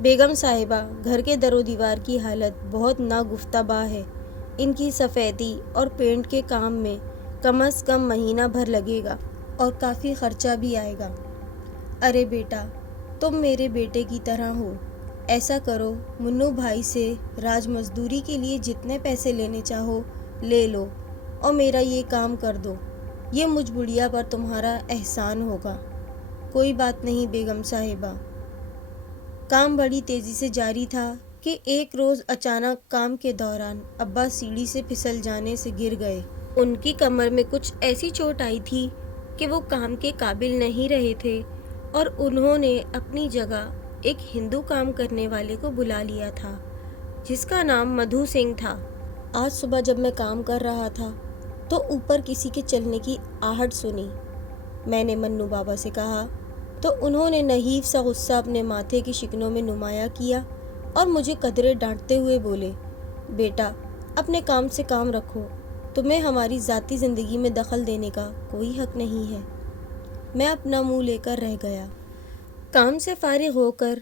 بیگم صاحبہ، گھر کے در و دیوار کی حالت بہت ناگفتبا ہے۔ ان کی سفیدی اور پینٹ کے کام میں کم از کم مہینہ بھر لگے گا اور کافی خرچہ بھی آئے گا۔ ارے بیٹا، تم میرے بیٹے کی طرح ہو۔ ایسا کرو، منو بھائی سے راج مزدوری کے لیے جتنے پیسے لینے چاہو لے لو اور میرا یہ کام کر دو۔ یہ مجھ بڑھیا پر تمہارا احسان ہوگا۔ کوئی بات نہیں بیگم صاحبہ۔ کام بڑی تیزی سے جاری تھا کہ ایک روز اچانک کام کے دوران ابا سیڑھی سے پھسل جانے سے گر گئے۔ ان کی کمر میں کچھ ایسی چوٹ آئی تھی کہ وہ کام کے قابل نہیں رہے تھے اور انہوں نے اپنی جگہ ایک ہندو کام کرنے والے کو بلا لیا تھا جس کا نام مدھو سنگھ تھا۔ آج صبح جب میں کام کر رہا تھا تو اوپر کسی کے چلنے کی آہٹ سنی۔ میں نے منو بابا سے کہا تو انہوں نے نحیف سا غصہ اپنے ماتھے کی شکنوں میں نمایاں کیا اور مجھے قدرے ڈانٹتے ہوئے بولے، بیٹا اپنے کام سے کام رکھو، تمہیں ہماری ذاتی زندگی میں دخل دینے کا کوئی حق نہیں ہے۔ میں اپنا منہ لے کر رہ گیا۔ کام سے فارغ ہو کر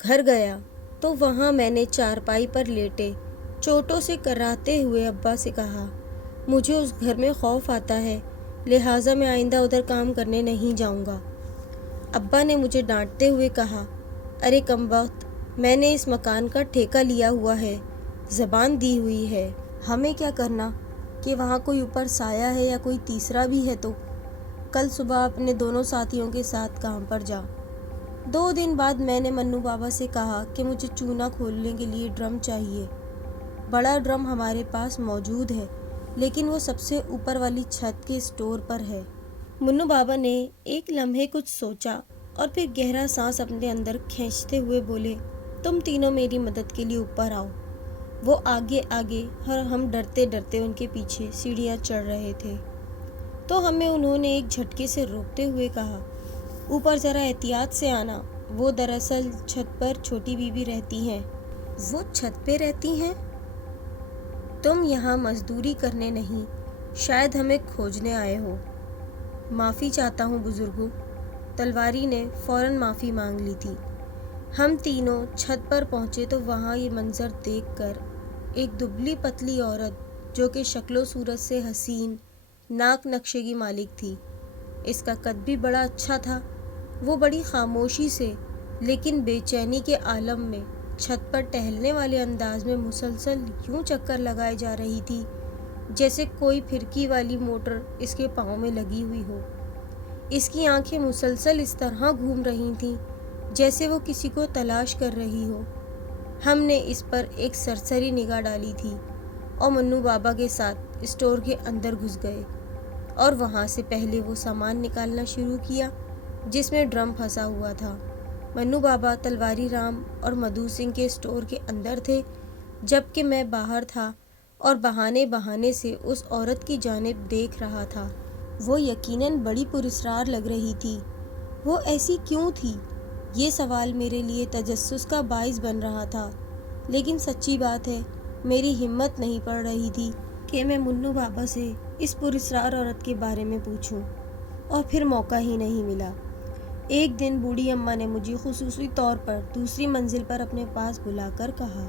گھر گیا تو وہاں میں نے چارپائی پر لیٹے چوٹوں سے کراتے ہوئے ابا سے کہا، مجھے اس گھر میں خوف آتا ہے، لہٰذا میں آئندہ ادھر کام کرنے نہیں جاؤں گا۔ ابا نے مجھے ڈانٹتے ہوئے کہا، ارے کم وقت، میں نے اس مکان کا ٹھیکہ لیا ہوا ہے، زبان دی ہوئی ہے، ہمیں کیا کرنا کہ وہاں کوئی اوپر سایہ ہے یا کوئی تیسرا بھی ہے تو کل صبح اپنے دونوں ساتھیوں کے ساتھ کام پر جا۔ 2 دن بعد میں نے منو بابا سے کہا کہ مجھے چونا کھولنے کے لیے ڈرم چاہیے۔ بڑا ڈرم ہمارے پاس موجود ہے لیکن وہ سب سے اوپر والی چھت کے اسٹور پر ہے۔ منو بابا نے ایک لمحے کچھ سوچا اور پھر گہرا سانس اپنے اندر کھینچتے ہوئے بولے، تم تینوں میری مدد کے لیے اوپر آؤ۔ وہ آگے آگے اور ہم ڈرتے ڈرتے ان کے پیچھے سیڑھیاں چڑھ رہے تھے تو ہمیں انہوں نے ایک جھٹکے سے روکتے ہوئے کہا، اوپر ذرا احتیاط سے آنا، وہ دراصل چھت پر چھوٹی بیوی رہتی ہیں۔ وہ چھت پہ رہتی ہیں؟ تم یہاں مزدوری کرنے نہیں، شاید ہمیں کھوجنے آئے ہو۔ معافی چاہتا ہوں بزرگوں، تلواری نے فوراً معافی مانگ لی تھی۔ ہم تینوں چھت پر پہنچے تو وہاں یہ منظر دیکھ کر ایک دبلی پتلی عورت جو کہ شکل و صورت سے حسین ناک نقشے کی مالک تھی، اس کا قد بھی بڑا اچھا تھا، وہ بڑی خاموشی سے لیکن بے چینی کے عالم میں چھت پر ٹہلنے والے انداز میں مسلسل یوں چکر لگائے جا رہی تھی جیسے کوئی پھرکی والی موٹر اس کے پاؤں میں لگی ہوئی ہو۔ اس کی آنکھیں مسلسل اس طرح گھوم رہی تھیں جیسے وہ کسی کو تلاش کر رہی ہو۔ ہم نے اس پر ایک سرسری نگاہ ڈالی تھی اور منو بابا کے ساتھ اسٹور کے اندر گھس گئے اور وہاں سے پہلے وہ سامان نکالنا شروع کیا جس میں ڈرم پھنسا ہوا تھا۔ منو بابا تلواری رام اور مدھو سنگھ کے اسٹور کے اندر تھے جبکہ میں باہر تھا اور بہانے بہانے سے اس عورت کی جانب دیکھ رہا تھا۔ وہ یقیناً بڑی پراسرار لگ رہی تھی۔ وہ ایسی کیوں تھی؟ یہ سوال میرے لیے تجسس کا باعث بن رہا تھا، لیکن سچی بات ہے میری ہمت نہیں پڑ رہی تھی کہ میں منو بابا سے اس پراسرار عورت کے بارے میں پوچھوں، اور پھر موقع ہی نہیں ملا۔ ایک دن بوڑھی اماں نے مجھے خصوصی طور پر دوسری منزل پر اپنے پاس بلا کر کہا،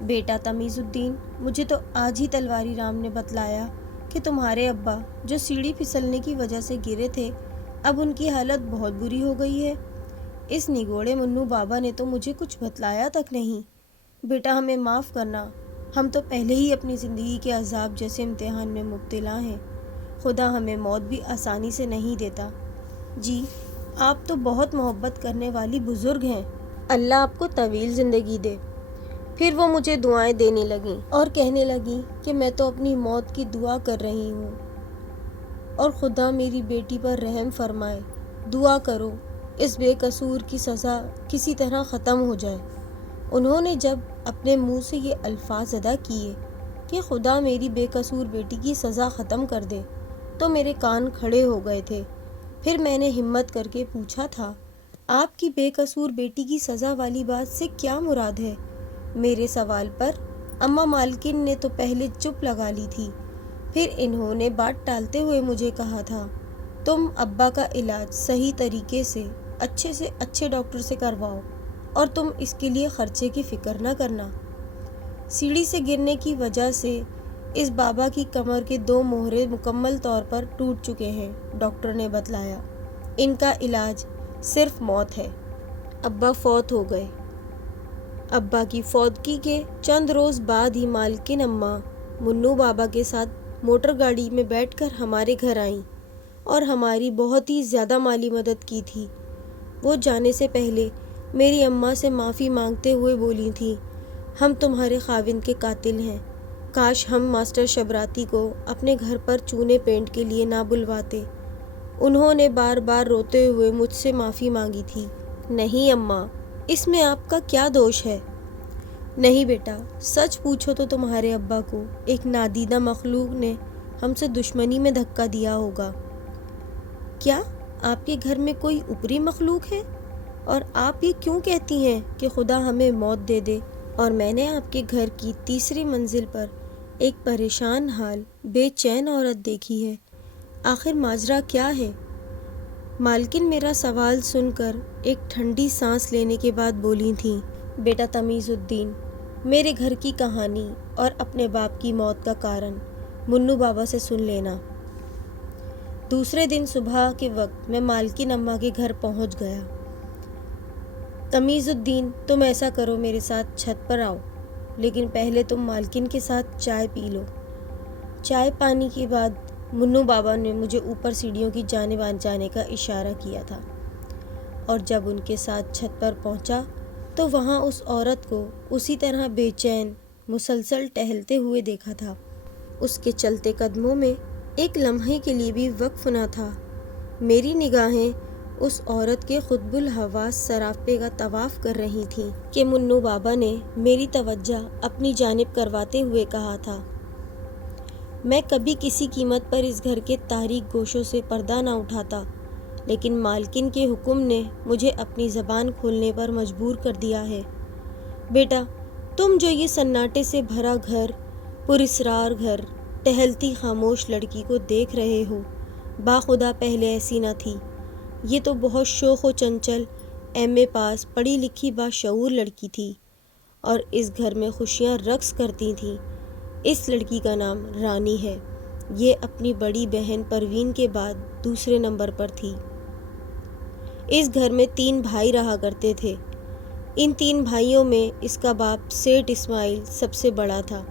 بیٹا تمیز الدین، مجھے تو آج ہی تلواری رام نے بتلایا کہ تمہارے ابا جو سیڑھی پھسلنے کی وجہ سے گرے تھے اب ان کی حالت بہت بری ہو گئی ہے۔ اس نگوڑے منو بابا نے تو مجھے کچھ بتلایا تک نہیں۔ بیٹا ہمیں معاف کرنا، ہم تو پہلے ہی اپنی زندگی کے عذاب جیسے امتحان میں مبتلا ہیں، خدا ہمیں موت بھی آسانی سے نہیں دیتا۔ جی آپ تو بہت محبت کرنے والی بزرگ ہیں، اللہ آپ کو طویل زندگی دے۔ پھر وہ مجھے دعائیں دینے لگیں اور کہنے لگیں کہ میں تو اپنی موت کی دعا کر رہی ہوں اور خدا میری بیٹی پر رحم فرمائے، دعا کرو اس بے قصور کی سزا کسی طرح ختم ہو جائے۔ انہوں نے جب اپنے منہ سے یہ الفاظ ادا کیے کہ خدا میری بے قصور بیٹی کی سزا ختم کر دے تو میرے کان کھڑے ہو گئے تھے۔ پھر میں نے ہمت کر کے پوچھا تھا، آپ کی بے قصور بیٹی کی سزا والی بات سے کیا مراد ہے؟ میرے سوال پر اماں مالکن نے تو پہلے چپ لگا لی تھی، پھر انہوں نے بات ٹالتے ہوئے مجھے کہا تھا، تم ابا کا علاج صحیح طریقے سے اچھے ڈاکٹر سے کرواؤ، اور تم اس کے لیے خرچے کی فکر نہ کرنا۔ سیڑھی سے گرنے کی وجہ سے اس بابا کی کمر کے 2 موہرے مکمل طور پر ٹوٹ چکے ہیں، ڈاکٹر نے بتلایا۔ ان کا علاج صرف موت ہے۔ ابا فوت ہو گئے۔ ابا کی فوتگی کے چند روز بعد ہی مالکن اماں منو بابا کے ساتھ موٹر گاڑی میں بیٹھ کر ہمارے گھر آئیں اور ہماری بہت ہی زیادہ مالی مدد کی تھی۔ وہ جانے سے پہلے میری اماں سے معافی مانگتے ہوئے بولی تھیں، ہم تمہارے خاوند کے قاتل ہیں، کاش ہم ماسٹر شبراتی کو اپنے گھر پر چونے پینٹ کے لیے نہ بلواتے۔ انہوں نے بار بار روتے ہوئے مجھ سے معافی مانگی تھی۔ نہیں اماں، اس میں آپ کا کیا دوش ہے؟ نہیں بیٹا، سچ پوچھو تو تمہارے ابا کو ایک نادیدہ مخلوق نے ہم سے دشمنی میں دھکا دیا ہوگا۔ کیا آپ کے گھر میں کوئی اوپری مخلوق ہے؟ اور آپ یہ کیوں کہتی ہیں کہ خدا ہمیں موت دے دے؟ اور میں نے آپ کے گھر کی تیسری منزل پر ایک پریشان حال بے چین عورت دیکھی ہے۔ آخر ماجرا کیا ہے؟ مالکن میرا سوال سن کر ایک ٹھنڈی سانس لینے کے بعد بولی تھیں، بیٹا تمیز الدین، میرے گھر کی کہانی اور اپنے باپ کی موت کا کارن منو بابا سے سن لینا۔ دوسرے دن صبح کے وقت میں مالکن اماں کے گھر پہنچ گیا۔ تمیز الدین، تم ایسا کرو، میرے ساتھ چھت پر آؤ، لیکن پہلے تم مالکن کے ساتھ چائے پی لو۔ چائے پانی کے بعد منو بابا نے مجھے اوپر سیڑھیوں کی جانب جانے کا اشارہ کیا تھا، اور جب ان کے ساتھ چھت پر پہنچا تو وہاں اس عورت کو اسی طرح بے چین مسلسل ٹہلتے ہوئے دیکھا تھا۔ اس کے چلتے قدموں میں ایک لمحے کے لیے بھی وقف نہ تھا۔ میری نگاہیں اس عورت کے قطب الحواس سراپے کا طواف کر رہی تھیں کہ منو بابا نے میری توجہ اپنی جانب کرواتے ہوئے کہا تھا، میں کبھی کسی قیمت پر اس گھر کے تاریک گوشوں سے پردہ نہ اٹھاتا، لیکن مالکن کے حکم نے مجھے اپنی زبان کھولنے پر مجبور کر دیا ہے۔ بیٹا، تم جو یہ سناٹے سے بھرا گھر، پراسرار گھر، ٹہلتی خاموش لڑکی کو دیکھ رہے ہو، باخدا پہلے ایسی نہ تھی۔ یہ تو بہت شوخ و چنچل، ایم اے پاس، پڑھی لکھی باشعور لڑکی تھی، اور اس گھر میں خوشیاں رقص کرتی تھیں۔ اس لڑکی کا نام رانی ہے۔ یہ اپنی بڑی بہن پروین کے بعد دوسرے نمبر پر تھی۔ اس گھر میں 3 بھائی رہا کرتے تھے۔ ان 3 بھائیوں میں اس کا باپ سیٹھ اسماعیل سب سے بڑا تھا۔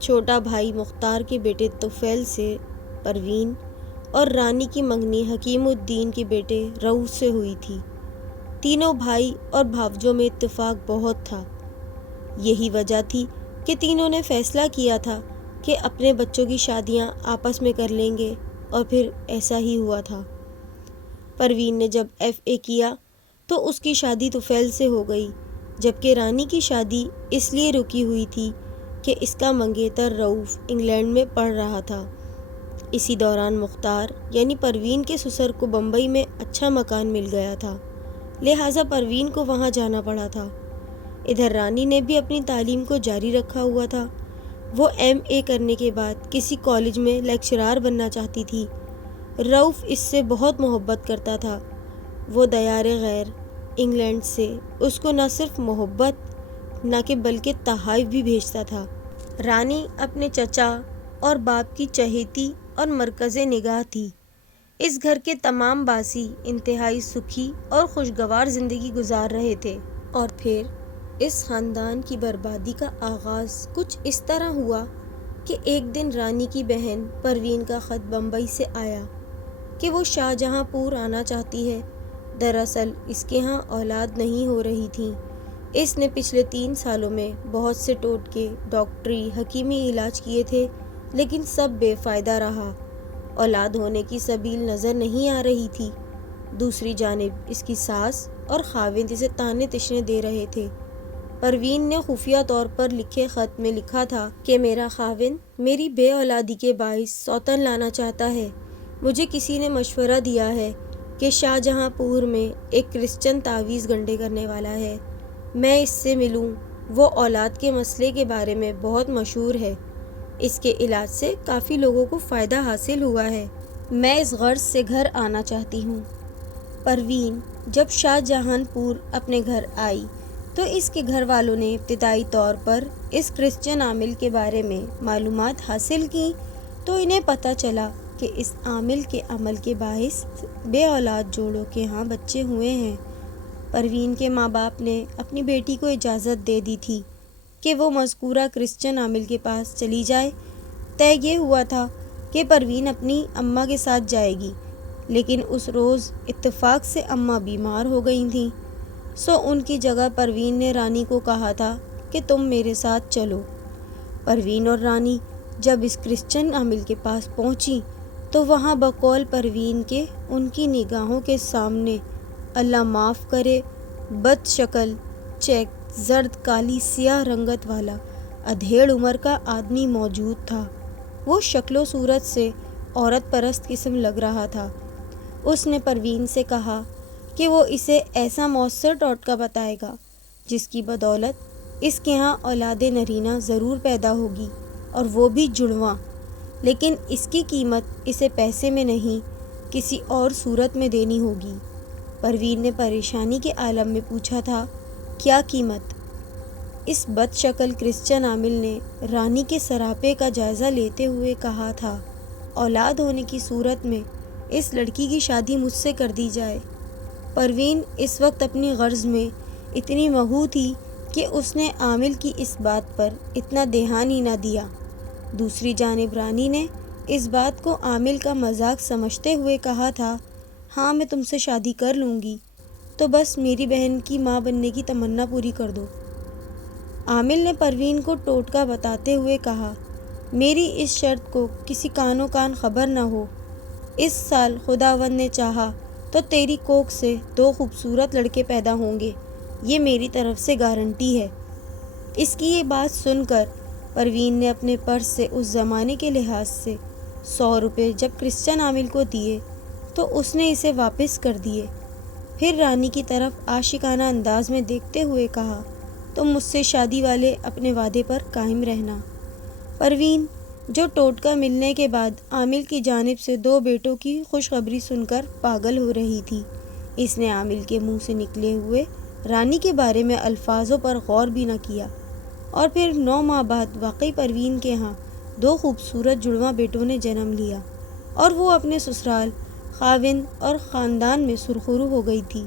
چھوٹا بھائی مختار کے بیٹے طفیل سے پروین اور رانی کی منگنی حکیم الدین کے بیٹے رؤوف سے ہوئی تھی۔ تینوں بھائی اور بھاوجوں میں اتفاق بہت تھا۔ یہی وجہ تھی کہ تینوں نے فیصلہ کیا تھا کہ اپنے بچوں کی شادیاں آپس میں کر لیں گے، اور پھر ایسا ہی ہوا تھا۔ پروین نے جب FA کیا تو اس کی شادی طفیل سے ہو گئی، جبکہ رانی کی شادی اس لیے رکی ہوئی تھی کہ اس کا منگیتر رؤوف انگلینڈ میں پڑھ رہا تھا۔ اسی دوران مختار یعنی پروین کے سسر کو بمبئی میں اچھا مکان مل گیا تھا، لہٰذا پروین کو وہاں جانا پڑا تھا۔ ادھر رانی نے بھی اپنی تعلیم کو جاری رکھا ہوا تھا۔ وہ MA کرنے کے بعد کسی کالج میں لیکچرار بننا چاہتی تھی۔ رؤوف اس سے بہت محبت کرتا تھا۔ وہ دیار غیر انگلینڈ سے اس کو نہ صرف محبت نہ کہ بلکہ تحائف بھی بھیجتا تھا۔ رانی اپنے چچا اور باپ کی چہیتی اور مرکز نگاہ تھی۔ اس گھر کے تمام باسی انتہائی سکھی اور خوشگوار زندگی گزار رہے تھے۔ اور پھر اس خاندان کی بربادی کا آغاز کچھ اس طرح ہوا کہ ایک دن رانی کی بہن پروین کا خط بمبئی سے آیا کہ وہ شاہجہاں پور آنا چاہتی ہے۔ دراصل اس کے ہاں اولاد نہیں ہو رہی تھی۔ اس نے پچھلے 3 سالوں میں بہت سے ٹوٹکے، ڈاکٹری، حکیمی علاج کیے تھے، لیکن سب بے فائدہ رہا۔ اولاد ہونے کی سبیل نظر نہیں آ رہی تھی۔ دوسری جانب اس کی ساس اور خاوند اسے تانے تشنے دے رہے تھے۔ پروین نے خفیہ طور پر لکھے خط میں لکھا تھا کہ میرا خاوند میری بے اولادی کے باعث سوتن لانا چاہتا ہے۔ مجھے کسی نے مشورہ دیا ہے کہ شاہجہاں پور میں ایک کرسچن تعویذ گنڈے کرنے والا ہے، میں اس سے ملوں۔ وہ اولاد کے مسئلے کے بارے میں بہت مشہور ہے۔ اس کے علاج سے کافی لوگوں کو فائدہ حاصل ہوا ہے۔ میں اس غرض سے گھر آنا چاہتی ہوں۔ پروین جب شاہجہاں پور اپنے گھر آئی تو اس کے گھر والوں نے ابتدائی طور پر اس کرسچن عامل کے بارے میں معلومات حاصل کی تو انہیں پتہ چلا کہ اس عامل کے عمل کے باعث بے اولاد جوڑوں کے ہاں بچے ہوئے ہیں۔ پروین کے ماں باپ نے اپنی بیٹی کو اجازت دے دی تھی کہ وہ مذکورہ کرسچن عامل کے پاس چلی جائے۔ طے یہ ہوا تھا کہ پروین اپنی اماں کے ساتھ جائے گی، لیکن اس روز اتفاق سے اماں بیمار ہو گئی تھیں، سو ان کی جگہ پروین نے رانی کو کہا تھا کہ تم میرے ساتھ چلو۔ پروین اور رانی جب اس کرسچن عامل کے پاس پہنچی تو وہاں بقول پروین کے ان کی نگاہوں کے سامنے اللہ معاف کرے بد شکل، چیک، زرد کالی سیاہ رنگت والا ادھیڑ عمر کا آدمی موجود تھا۔ وہ شکل و صورت سے عورت پرست قسم لگ رہا تھا۔ اس نے پروین سے کہا کہ وہ اسے ایسا مؤثر ٹوٹکا بتائے گا جس کی بدولت اس کے ہاں اولاد نرینہ ضرور پیدا ہوگی، اور وہ بھی جڑواں، لیکن اس کی قیمت اسے پیسے میں نہیں کسی اور صورت میں دینی ہوگی۔ پروین نے پریشانی کے عالم میں پوچھا تھا، کیا قیمت؟ اس بد شکل کرسچن عامل نے رانی کے سراپے کا جائزہ لیتے ہوئے کہا تھا، اولاد ہونے کی صورت میں اس لڑکی کی شادی مجھ سے کر دی جائے۔ پروین اس وقت اپنی غرض میں اتنی مہو تھی کہ اس نے عامل کی اس بات پر اتنا دھیان ہی نہ دیا۔ دوسری جانب رانی نے اس بات کو عامل کا مذاق سمجھتے ہوئے کہا تھا، ہاں میں تم سے شادی کر لوں گی، تو بس میری بہن کی ماں بننے کی تمنا پوری کر دو۔ عامل نے پروین کو ٹوٹکا بتاتے ہوئے کہا، میری اس شرط کو کسی کانوں کان خبر نہ ہو۔ اس سال خداوند نے چاہا تو تیری کوکھ سے 2 خوبصورت لڑکے پیدا ہوں گے، یہ میری طرف سے گارنٹی ہے۔ اس کی یہ بات سن کر پروین نے اپنے پرس سے اس زمانے کے لحاظ سے 100 روپے جب کرسچن عامل کو دیے تو اس نے اسے واپس کر دیے۔ پھر رانی کی طرف عاشقانہ انداز میں دیکھتے ہوئے کہا، تم مجھ سے شادی والے اپنے وعدے پر قائم رہنا۔ پروین جو ٹوٹکا ملنے کے بعد عامل کی جانب سے 2 بیٹوں کی خوشخبری سن کر پاگل ہو رہی تھی، اس نے عامل کے منہ سے نکلے ہوئے رانی کے بارے میں الفاظوں پر غور بھی نہ کیا، اور پھر 9 ماہ بعد واقعی پروین کے ہاں 2 خوبصورت جڑواں بیٹوں نے جنم لیا، اور وہ اپنے سسرال، خاوند اور خاندان میں سرخرو ہو گئی تھی۔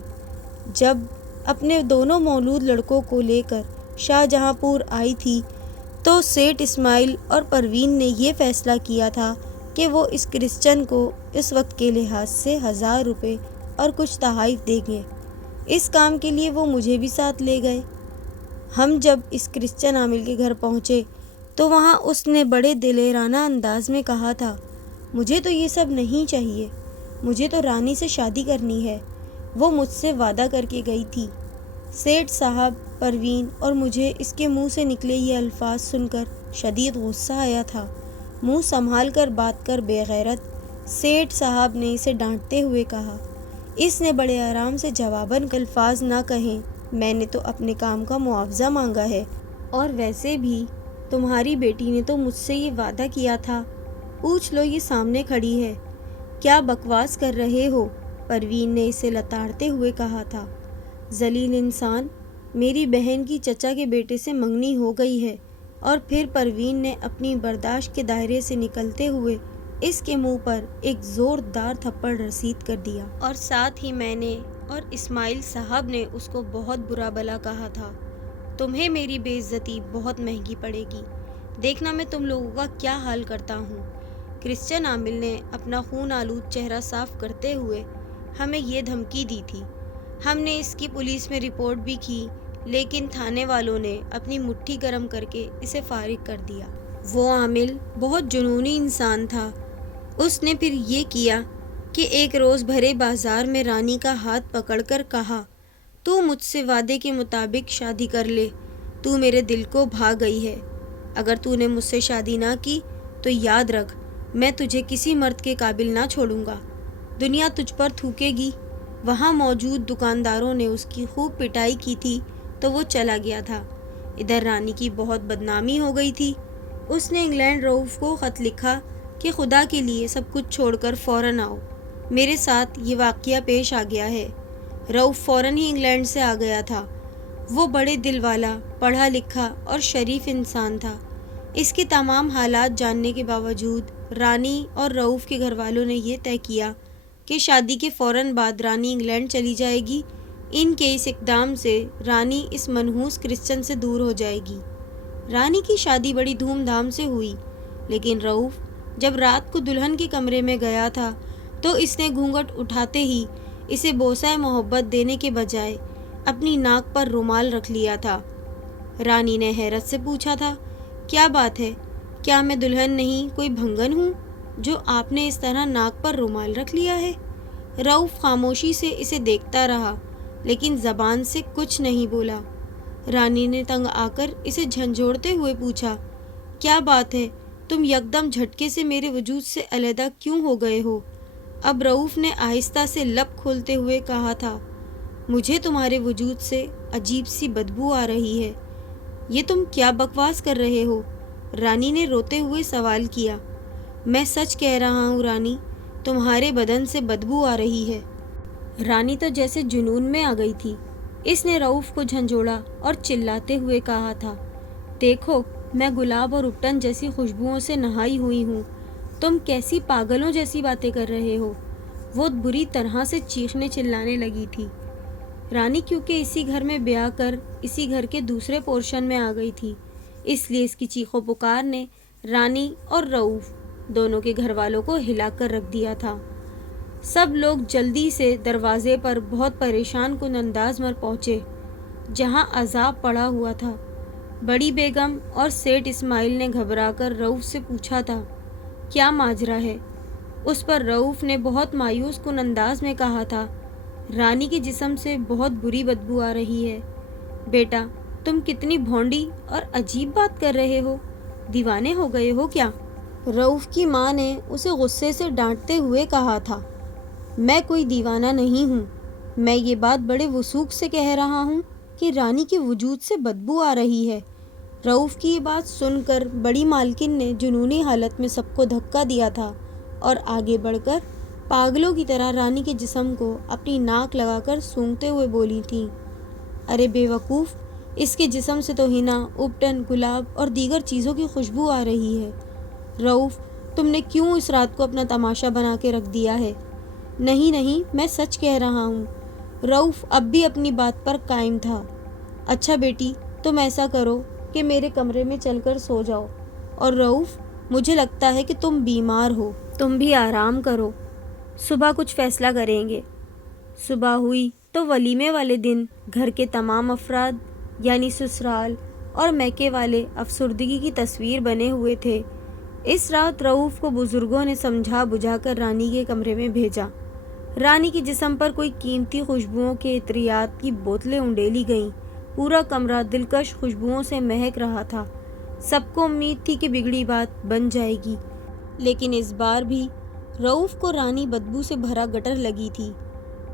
جب اپنے دونوں مولود لڑکوں کو لے کر شاہ جہاں پور آئی تھی تو سیٹھ اسماعیل اور پروین نے یہ فیصلہ کیا تھا کہ وہ اس کرسچن کو اس وقت کے لحاظ سے 1000 روپے اور کچھ تحائف دیں گے۔ اس کام کے لیے وہ مجھے بھی ساتھ لے گئے۔ ہم جب اس کرسچن عامل کے گھر پہنچے تو وہاں اس نے بڑے دلیرانہ انداز میں کہا تھا، مجھے تو یہ سب نہیں چاہیے، مجھے تو رانی سے شادی کرنی ہے، وہ مجھ سے وعدہ کر کے گئی تھی۔ سیٹھ صاحب، پروین اور مجھے اس کے منہ سے نکلے یہ الفاظ سن کر شدید غصہ آیا تھا۔ منہ سنبھال کر بات کر بے غیرت، سیٹھ صاحب نے اسے ڈانٹتے ہوئے کہا۔ اس نے بڑے آرام سے جواباً الفاظ نہ کہیں، میں نے تو اپنے کام کا معاوضہ مانگا ہے، اور ویسے بھی تمہاری بیٹی نے تو مجھ سے یہ وعدہ کیا تھا، پوچھ لو، یہ سامنے کھڑی ہے۔ کیا بکواس کر رہے ہو؟ پروین نے اسے لتاڑتے ہوئے کہا تھا۔ ذلیل انسان، میری بہن کی چچا کے بیٹے سے منگنی ہو گئی ہے۔ اور پھر پروین نے اپنی برداشت کے دائرے سے نکلتے ہوئے اس کے منہ پر ایک زوردار تھپڑ رسید کر دیا، اور ساتھ ہی میں نے اور اسماعیل صاحب نے اس کو بہت برا بلا کہا تھا۔ تمہیں میری بے عزتی بہت مہنگی پڑے گی، دیکھنا میں تم لوگوں کا کیا حال کرتا ہوں۔ کرسچن عامل نے اپنا خون آلود چہرہ صاف کرتے ہوئے ہمیں یہ دھمکی دی تھی۔ ہم نے اس کی پولیس میں رپورٹ بھی کی، لیکن تھانے والوں نے اپنی مٹھی گرم کر کے اسے فارغ کر دیا۔ وہ عامل بہت جنونی انسان تھا۔ اس نے پھر یہ کیا کہ ایک روز بھرے بازار میں رانی کا ہاتھ پکڑ کر کہا، تو مجھ سے وعدے کے مطابق شادی کر لے، تو میرے دل کو بھا گئی ہے۔ اگر تو نے مجھ سے شادی نہ کی تو یاد رکھ، میں تجھے کسی مرد کے قابل نہ چھوڑوں گا، دنیا تجھ پر تھوکے گی۔ وہاں موجود دکانداروں نے اس کی خوب پٹائی کی تھی تو وہ چلا گیا تھا۔ ادھر رانی کی بہت بدنامی ہو گئی تھی۔ اس نے انگلینڈ رؤف کو خط لکھا کہ خدا کے لیے سب کچھ چھوڑ کر فوراً آؤ، میرے ساتھ یہ واقعہ پیش آ گیا ہے۔ رؤف فوراً ہی انگلینڈ سے آ گیا تھا۔ وہ بڑے دل والا، پڑھا لکھا اور شریف انسان تھا۔ اس کے تمام حالات جاننے کے باوجود رانی اور رؤوف کے گھر والوں نے یہ طے کیا کہ شادی کے فوراً بعد رانی انگلینڈ چلی جائے گی۔ ان کے اس اقدام سے رانی اس منحوس کرسچن سے دور ہو جائے گی۔ رانی کی شادی بڑی دھوم دھام سے ہوئی، لیکن رؤوف جب رات کو دلہن کے کمرے میں گیا تھا تو اس نے گھونگھٹ اٹھاتے ہی اسے بوسہ محبت دینے کے بجائے اپنی ناک پر رومال رکھ لیا تھا۔ رانی نے حیرت سے پوچھا تھا، کیا بات ہے؟ کیا میں دلہن نہیں کوئی بھنگن ہوں جو آپ نے اس طرح ناک پر رومال رکھ لیا ہے؟ رؤوف خاموشی سے اسے دیکھتا رہا، لیکن زبان سے کچھ نہیں بولا۔ رانی نے تنگ آ کر اسے جھنجھوڑتے ہوئے پوچھا، کیا بات ہے؟ تم یکدم جھٹکے سے میرے وجود سے علیحدہ کیوں ہو گئے ہو؟ اب رؤوف نے آہستہ سے لب کھولتے ہوئے کہا تھا، مجھے تمہارے وجود سے عجیب سی بدبو آ رہی ہے۔ یہ تم کیا بکواس کر رہے ہو؟ رانی نے روتے ہوئے سوال کیا۔ میں سچ کہہ رہا ہوں رانی، تمہارے بدن سے بدبو آ رہی ہے۔ رانی تو جیسے جنون میں آ گئی تھی۔ اس نے رؤوف کو جھنجھوڑا اور چلاتے ہوئے کہا تھا، دیکھو میں گلاب اور اپٹن جیسی خوشبوؤں سے نہائی ہوئی ہوں، تم کیسی پاگلوں جیسی باتیں کر رہے ہو۔ وہ بری طرح سے چیخنے چلانے لگی تھی۔ رانی کیونکہ اسی گھر میں بیاہ کر اسی گھر کے دوسرے پورشن میں آ گئی تھی، اس لیے اس کی چیخ و پکار نے رانی اور رؤوف دونوں کے گھر والوں کو ہلا کر رکھ دیا تھا۔ سب لوگ جلدی سے دروازے پر بہت پریشان کن انداز میں پہنچے جہاں عذاب پڑا ہوا تھا۔ بڑی بیگم اور سیٹھ اسماعیل نے گھبرا کر رؤوف سے پوچھا تھا، کیا ماجرا ہے؟ اس پر رؤوف نے بہت مایوس کن انداز میں کہا تھا، رانی کے جسم سے بہت بری بدبو آ رہی ہے۔ بیٹا تم کتنی بھونڈی اور عجیب بات کر رہے ہو، دیوانے ہو گئے ہو کیا؟ رؤوف کی ماں نے اسے غصے سے ڈانٹتے ہوئے کہا تھا، میں کوئی دیوانہ نہیں ہوں، میں یہ بات بڑے وثوق سے کہہ رہا ہوں کہ رانی کے وجود سے بدبو آ رہی ہے۔ رؤوف کی یہ بات سن کر بڑی مالکن نے جنونی حالت میں سب کو دھکا دیا تھا اور آگے بڑھ کر پاگلوں کی طرح رانی کے جسم کو اپنی ناک لگا کر سونگھتے ہوئے بولی تھیں، ارے بے وقوف، اس کے جسم سے تو حنا، اپٹن، گلاب اور دیگر چیزوں کی خوشبو آ رہی ہے۔ رؤوف تم نے کیوں اس رات کو اپنا تماشا بنا کے رکھ دیا ہے؟ نہیں نہیں، میں سچ کہہ رہا ہوں۔ رؤوف اب بھی اپنی بات پر قائم تھا۔ اچھا بیٹی، تم ایسا کرو کہ میرے کمرے میں چل کر سو جاؤ، اور رؤوف مجھے لگتا ہے کہ تم بیمار ہو، تم بھی آرام کرو، صبح کچھ فیصلہ کریں گے۔ صبح ہوئی تو ولیمے والے دن گھر کے تمام افراد یعنی سسرال اور میکے والے افسردگی کی تصویر بنے ہوئے تھے۔ اس رات رؤوف کو بزرگوں نے سمجھا بجھا کر رانی کے کمرے میں بھیجا۔ رانی کے جسم پر کوئی قیمتی خوشبوؤں کے عطریات کی بوتلیں انڈیلی گئیں۔ پورا کمرہ دلکش خوشبوؤں سے مہک رہا تھا۔ سب کو امید تھی کہ بگڑی بات بن جائے گی، لیکن اس بار بھی رؤوف کو رانی بدبو سے بھرا گٹر لگی تھی۔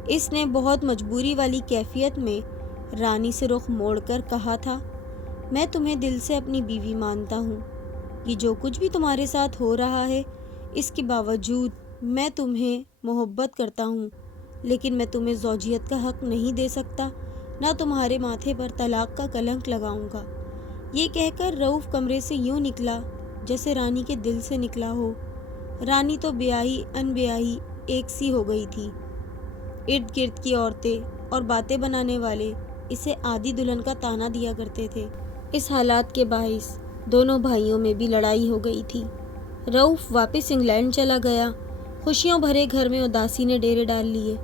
اس نے بہت مجبوری والی کیفیت میں رانی سے رخ موڑ کر کہا تھا، میں تمہیں دل سے اپنی بیوی مانتا ہوں۔ یہ جو کچھ بھی تمہارے ساتھ ہو رہا ہے، اس کے باوجود میں تمہیں محبت کرتا ہوں، لیکن میں تمہیں زوجیت کا حق نہیں دے سکتا، نہ تمہارے ماتھے پر طلاق کا کلنک لگاؤں گا۔ یہ کہہ کر رؤوف کمرے سے یوں نکلا جیسے رانی کے دل سے نکلا ہو۔ رانی تو بیاہی ان بیاہی ایک سی ہو گئی تھی۔ ارد گرد کی عورتیں اور باتیں بنانے والے اسے آدھی دلہن کا طعنہ دیا کرتے تھے۔ اس حالات کے باعث دونوں بھائیوں میں بھی لڑائی ہو گئی تھی۔ رؤوف واپس انگلینڈ چلا گیا۔ خوشیوں بھرے گھر میں اداسی نے ڈیرے ڈال لیے۔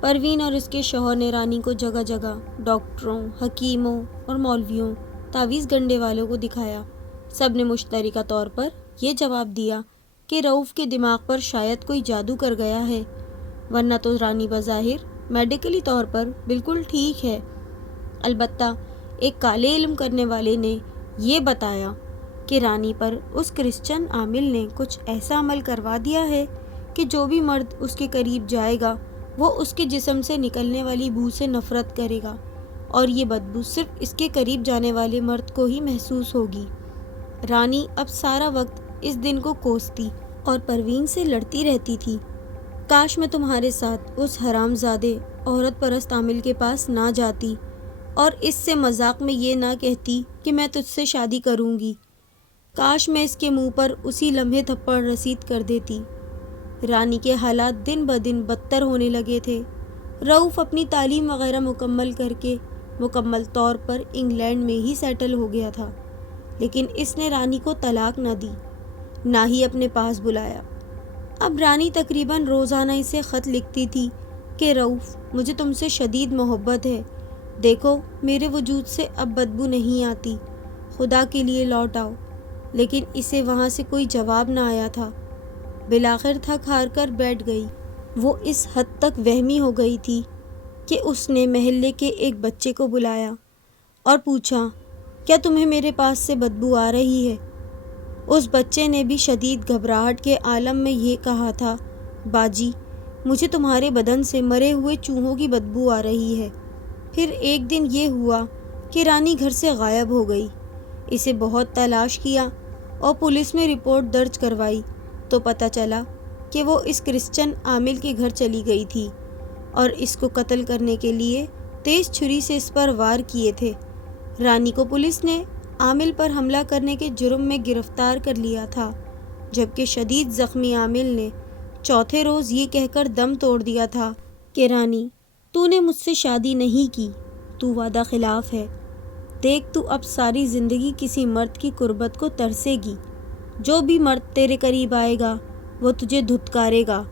پروین اور اس کے شوہر نے رانی کو جگہ جگہ ڈاکٹروں، حکیموں اور مولویوں، تعویذ گنڈے والوں کو دکھایا۔ سب نے مشترکہ طور پر یہ جواب دیا کہ رؤوف کے دماغ پر شاید کوئی جادو کر گیا ہے، ورنہ تو رانی بظاہر میڈیکلی طور پر بالکل ٹھیک ہے۔ البتہ ایک کالے علم کرنے والے نے یہ بتایا کہ رانی پر اس کرسچن عامل نے کچھ ایسا عمل کروا دیا ہے کہ جو بھی مرد اس کے قریب جائے گا وہ اس کے جسم سے نکلنے والی بو سے نفرت کرے گا، اور یہ بدبو صرف اس کے قریب جانے والے مرد کو ہی محسوس ہوگی۔ رانی اب سارا وقت اس دن کو کوستی اور پروین سے لڑتی رہتی تھی، کاش میں تمہارے ساتھ اس حرام زادے عورت پرست عامل کے پاس نہ جاتی، اور اس سے مذاق میں یہ نہ کہتی کہ میں تجھ سے شادی کروں گی۔ کاش میں اس کے منہ پر اسی لمحے تھپڑ رسید کر دیتی۔ رانی کے حالات دن بدن بدتر ہونے لگے تھے۔ رؤوف اپنی تعلیم وغیرہ مکمل کر کے مکمل طور پر انگلینڈ میں ہی سیٹل ہو گیا تھا، لیکن اس نے رانی کو طلاق نہ دی، نہ ہی اپنے پاس بلایا۔ اب رانی تقریباً روزانہ اسے خط لکھتی تھی کہ رؤوف، مجھے تم سے شدید محبت ہے، دیکھو میرے وجود سے اب بدبو نہیں آتی، خدا کے لیے لوٹ آؤ۔ لیکن اسے وہاں سے کوئی جواب نہ آیا تھا۔ بالآخر تھک ہار کر بیٹھ گئی۔ وہ اس حد تک وہمی ہو گئی تھی کہ اس نے محلے کے ایک بچے کو بلایا اور پوچھا، کیا تمہیں میرے پاس سے بدبو آ رہی ہے؟ اس بچے نے بھی شدید گھبراہٹ کے عالم میں یہ کہا تھا، باجی مجھے تمہارے بدن سے مرے ہوئے چوہوں کی بدبو آ رہی ہے۔ پھر ایک دن یہ ہوا کہ رانی گھر سے غائب ہو گئی۔ اسے بہت تلاش کیا اور پولیس میں رپورٹ درج کروائی تو پتہ چلا کہ وہ اس کرسچن عامل کے گھر چلی گئی تھی اور اس کو قتل کرنے کے لیے تیز چھری سے اس پر وار کیے تھے۔ رانی کو پولیس نے عامل پر حملہ کرنے کے جرم میں گرفتار کر لیا تھا، جبکہ شدید زخمی عامل نے چوتھے روز یہ کہہ کر دم توڑ دیا تھا کہ رانی تو نے مجھ سے شادی نہیں کی، تو وعدہ خلاف ہے۔ دیکھ تو اب ساری زندگی کسی مرد کی قربت کو ترسے گی، جو بھی مرد تیرے قریب آئے گا وہ تجھے دھتکارے گا،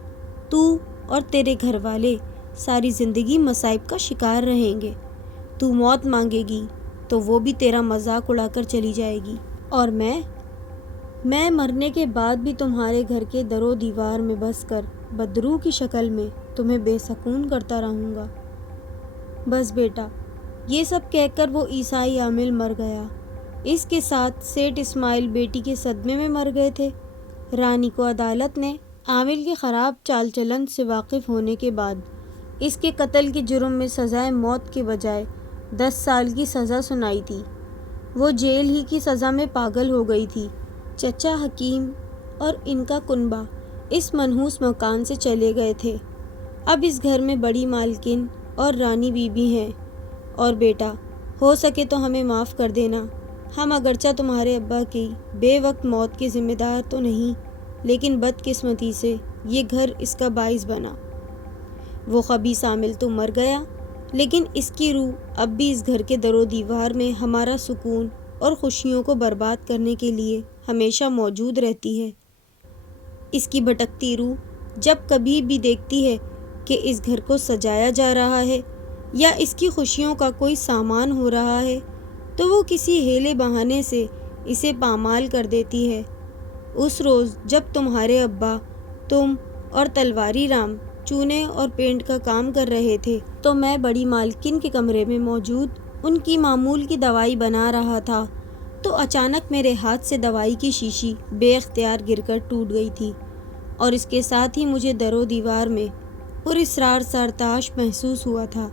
تو اور تیرے گھر والے ساری زندگی مصائب کا شکار رہیں گے۔ تو موت مانگے گی تو وہ بھی تیرا مذاق اڑا کر چلی جائے گی، اور میں مرنے کے بعد بھی تمہارے گھر کے در و دیوار میں بس کر بدروح کی شکل میں تمہیں بے سکون کرتا رہوں گا۔ بس بیٹا، یہ سب کہہ کر وہ عیسائی عامل مر گیا۔ اس کے ساتھ سیٹھ اسماعیل بیٹی کے صدمے میں مر گئے تھے۔ رانی کو عدالت نے عامل کے خراب چال چلن سے واقف ہونے کے بعد اس کے قتل کے جرم میں سزائے موت کے بجائے 10 سال کی سزا سنائی تھی۔ وہ جیل ہی کی سزا میں پاگل ہو گئی تھی۔ چچا حکیم اور ان کا کنبہ اس منحوس مکان سے چلے گئے تھے۔ اب اس گھر میں بڑی مالکن اور رانی بی بی ہیں۔ اور بیٹا، ہو سکے تو ہمیں معاف کر دینا۔ ہم اگرچہ تمہارے ابا کی بے وقت موت کے ذمہ دار تو نہیں، لیکن بدقسمتی سے یہ گھر اس کا باعث بنا۔ وہ خبیث عامل تو مر گیا، لیکن اس کی روح اب بھی اس گھر کے در و دیوار میں ہمارا سکون اور خوشیوں کو برباد کرنے کے لیے ہمیشہ موجود رہتی ہے۔ اس کی بھٹکتی روح جب کبھی بھی دیکھتی ہے کہ اس گھر کو سجایا جا رہا ہے یا اس کی خوشیوں کا کوئی سامان ہو رہا ہے تو وہ کسی ہیلے بہانے سے اسے پامال کر دیتی ہے۔ اس روز جب تمہارے ابا، تم اور تلواری رام چونے اور پینٹ کا کام کر رہے تھے تو میں بڑی مالکن کے کمرے میں موجود ان کی معمول کی دوائی بنا رہا تھا، تو اچانک میرے ہاتھ سے دوائی کی شیشی بے اختیار گر کر ٹوٹ گئی تھی، اور اس کے ساتھ ہی مجھے در و دیوار میں پراسرار سا ارتعاش محسوس ہوا تھا۔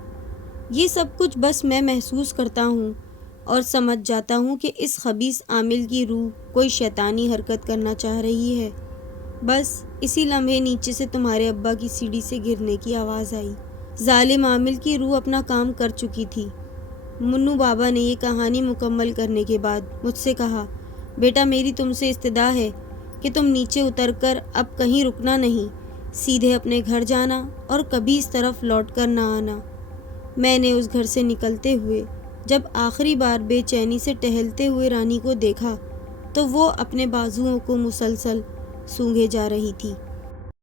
یہ سب کچھ بس میں محسوس کرتا ہوں اور سمجھ جاتا ہوں کہ اس خبیث عامل کی روح کوئی شیطانی حرکت کرنا چاہ رہی ہے۔ بس اسی لمحے نیچے سے تمہارے ابا کی سیڑھی سے گرنے کی آواز آئی۔ ظالم عامل کی روح اپنا کام کر چکی تھی۔ منو بابا نے یہ کہانی مکمل کرنے کے بعد مجھ سے کہا، بیٹا میری تم سے استدعا ہے کہ تم نیچے اتر کر اب کہیں رکنا نہیں، سیدھے اپنے گھر جانا اور کبھی اس طرف لوٹ کر نہ آنا۔ میں نے اس گھر سے نکلتے ہوئے جب آخری بار بے چینی سے ٹہلتے ہوئے رانی کو دیکھا تو وہ اپنے بازوؤں کو مسلسل سونگھے جا رہی تھی۔